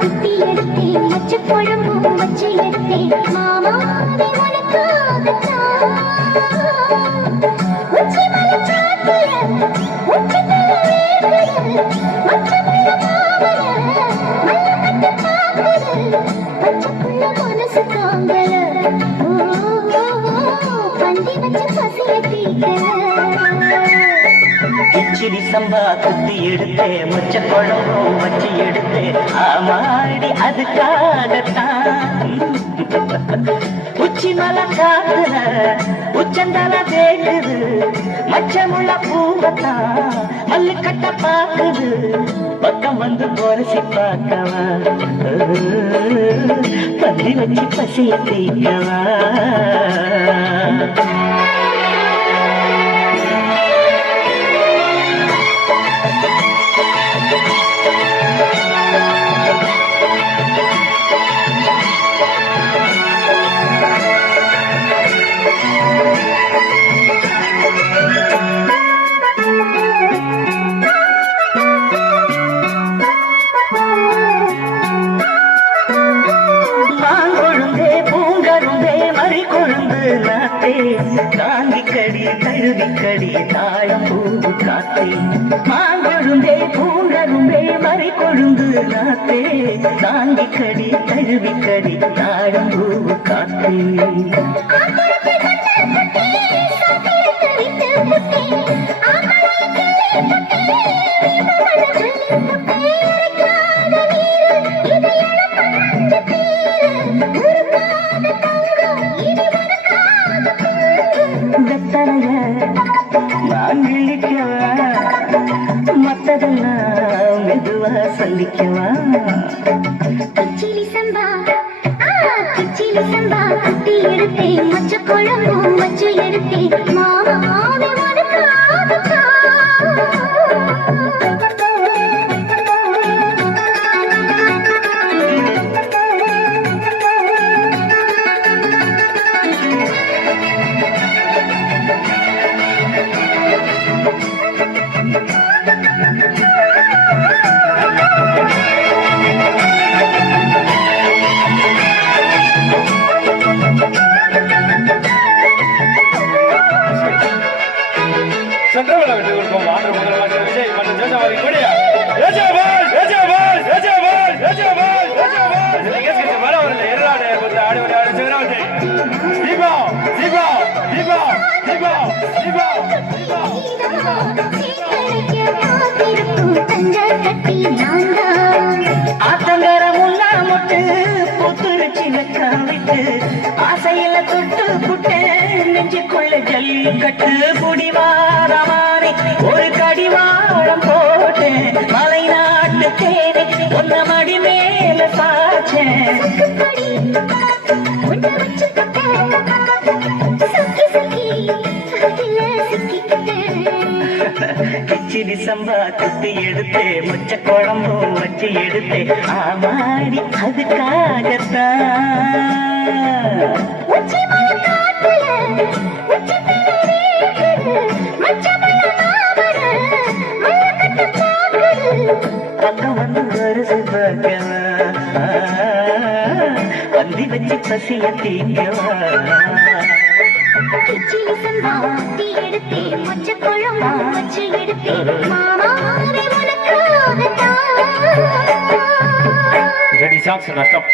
குட்டி எடுத்தேன் மச்ச குழம்பும் வச்சு எடுத்தேன் மாமா உனக்காகத்தான் உச்சி மலைச்சாத்தில உச்சி வேர்வையில் மச்சமுள்ள மாமர மல்லக்கட்டு பாக்குது பச்சைக்குள்ள மனசு தாங்கல பந்தி வச்சு பசிய தீக்கல கிச்சிடி சம்பா குத்தி எடுத்தே மொச்ச குழம்பும் வச்சு எடுத்தே ஆமாடி அதுக்காகத்தான் உச்சி மலை காத்துல உச்சந்தல தேக்குது மச்சமுள்ள பூவத்தான் மல்லுக்கட்ட பாக்குது பக்கம் வந்து போரசி பார்க்கவா பந்தி வச்சு பசிய தீக்கவா தாங்கிக்கடி தழுவிக்கடி தாழம் பூவு காத்தே மாங்கொழுந்தே பூங்கருந்தே மறை கொழுந்து நாத்தே தாங்கிக்கடி தழுவிக்கடி தாழம் பூவு காத்தே நான் விழிக்கவா மத்ததெல்லாம் மெதுவா சொல்லிக்கவா கிச்சிலி சம்பா குட்டி எடுத்தேன் மச்ச குழம்பும் வச்சு எடுத்தேன் மாமாவே உனக்காகத்தான் சென்ட்ரல் விட்டு கொடுப்போம் ஆண்டு முதலமைச்சர் விஜய் மற்றும் ஜோஜாவாதி கூடிய ஆத்தங்கர முன்னா முட்டு புத்துருச்சி வெக்கம் விட்டு ஆசையில தொட்டு புட்டு நெஞ்சுக்குள்ள ஜல்லிக்கட்டு புடிவாரமானே ஒரு கடிவாளம் போட்டேன் மலை நாட்டு தேனை ஒன்ன மடி மேல சாச்சேன் கிச்சிடி சம்பா குத்தி எடுத்தே மொச்ச குழம்பும் வச்சு எடுத்தே ஆமாடி அதுக்காகத்தான் பக்கம் வந்து வருது பார்க்கவா பந்தி வச்சு பசிய தீங்கவா கிச்சிலி சம்பா குட்டி எடுத்தேன் மச்ச குழம்பும் வச்சு எடுத்தேன் மாமாவே உனக்காகத்தான் ரெடி சாங்ஸ் ஸ்டாப்